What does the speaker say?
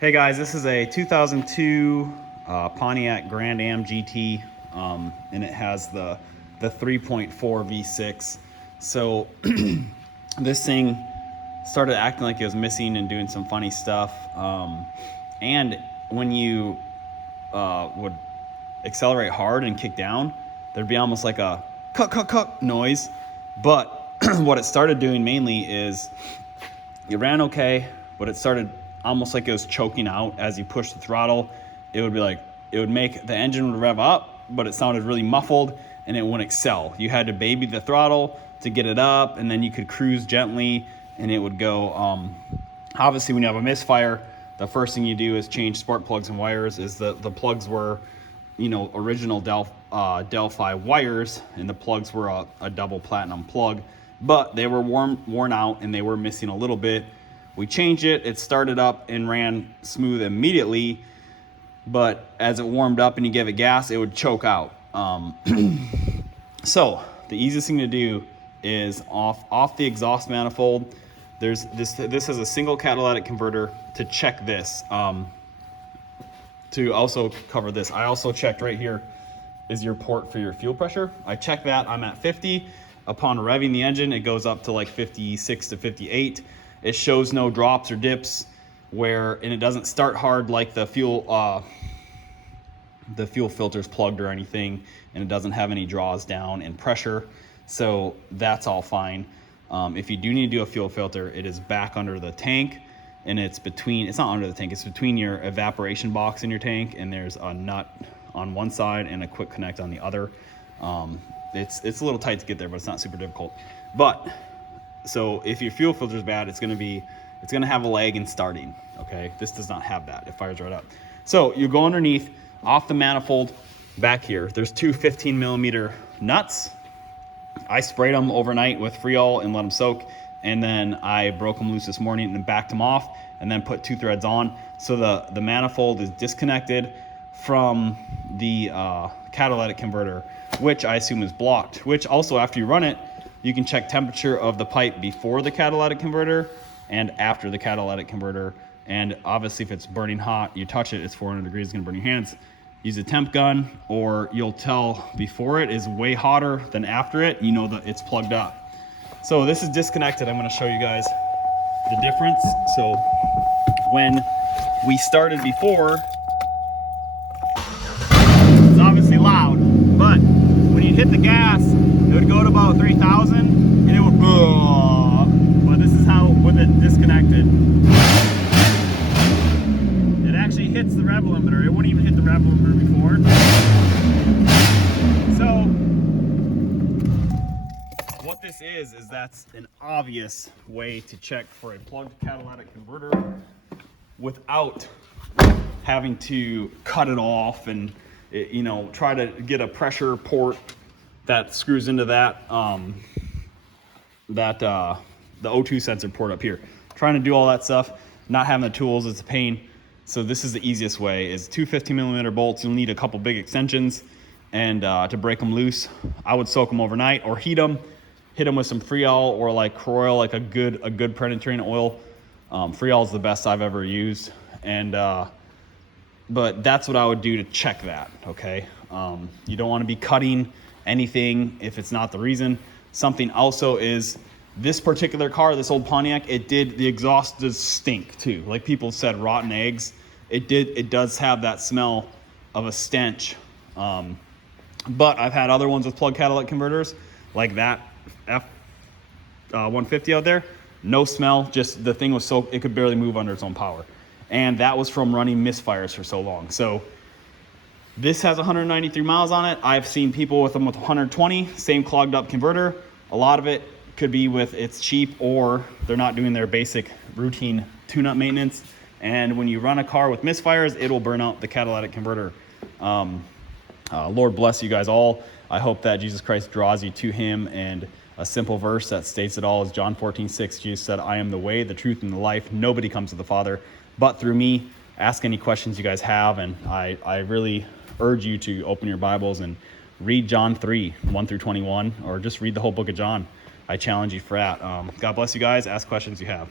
Hey guys, this is a 2002 Pontiac Grand Am GT, and it has the 3.4 V6. So this thing started acting like it was missing and doing some funny stuff. And when you would accelerate hard and kick down, there'd be almost like a cut noise. But what it started doing mainly is it ran okay, but it started almost like it was choking out as you push the throttle. It would be like, it would make the engine would rev up, but it sounded really muffled and it wouldn't excel. You had to baby the throttle to get it up, and then you could cruise gently and it would go. Obviously, when you have a misfire, the first thing you do is change spark plugs and wires. The plugs were, original Delphi wires, and the plugs were a double platinum plug, but they were worn out and they were missing a little bit. We changed it, it started up and ran smooth immediately, but as it warmed up and you give it gas, it would choke out. So the easiest thing to do is off the exhaust manifold. There's this is a single catalytic converter. To check this, to also cover this, I also checked right here is your port for your fuel pressure. I checked that, I'm at 50. Upon revving the engine, it goes up to like 56 to 58. It shows no drops or dips, and it doesn't start hard like the fuel filter's plugged or anything, and it doesn't have any draws down in pressure. So that's all fine. If you do need to do a fuel filter, it is back under the tank, and it's not under the tank, it's between your evaporation box in your tank, and there's a nut on one side and a quick connect on the other. It's a little tight to get there, but it's not super difficult. So if your fuel filter is bad, it's gonna have a lag in starting. Okay, this does not have that. It fires right up. So you go underneath, off the manifold, back here. There's two 15mm nuts. I sprayed them overnight with Freol and let them soak, and then I broke them loose this morning and then backed them off, and then put two threads on. So the manifold is disconnected from the catalytic converter, which I assume is blocked. Which also, after you run it, you can check temperature of the pipe before the catalytic converter and after the catalytic converter. And obviously, if it's burning hot, you touch it, it's 400 degrees, it's gonna burn your hands. Use a temp gun, or you'll tell before it is way hotter than after it, you know that it's plugged up. So this is disconnected. I'm gonna show you guys the difference. So when we started before, it's obviously loud, but when you hit the gas, it would go to about 3,000 and it would, but this is how, with it disconnected, it actually hits the rev limiter. It wouldn't even hit the rev limiter before. So what this is that's an obvious way to check for a plugged catalytic converter without having to cut it off and try to get a pressure port that screws into the O2 sensor port up here. Trying to do all that stuff, not having the tools, it's a pain. So this is the easiest way, is two 15mm bolts. You'll need a couple big extensions, and to break them loose, I would soak them overnight or heat them, hit them with some Freol or like Croil, like a good penetrating oil. Freol is the best I've ever used, and but that's what I would do to check that. Okay, you don't want to be cutting anything if it's not the reason. Something also is, this particular car, this old Pontiac, the exhaust does stink too. Like people said, rotten eggs. It does have that smell of a stench. But I've had other ones with plug catalytic converters, like that F150 out there. No smell, just the thing was so, it could barely move under its own power. And that was from running misfires for so long. So this has 193 miles on it. I've seen people with them with 120, same clogged up converter. A lot of it could be with it's cheap, or they're not doing their basic routine tune-up maintenance. And when you run a car with misfires, it'll burn out the catalytic converter. Lord bless you guys all. I hope that Jesus Christ draws you to him, and a simple verse that states it all is John 14:6. Jesus said, I am the way, the truth, and the life. Nobody comes to the Father but through me. Ask any questions you guys have, and I really urge you to open your Bibles and read John 3:1-21, or just read the whole book of John. I challenge you for that. God bless you guys. Ask questions you have.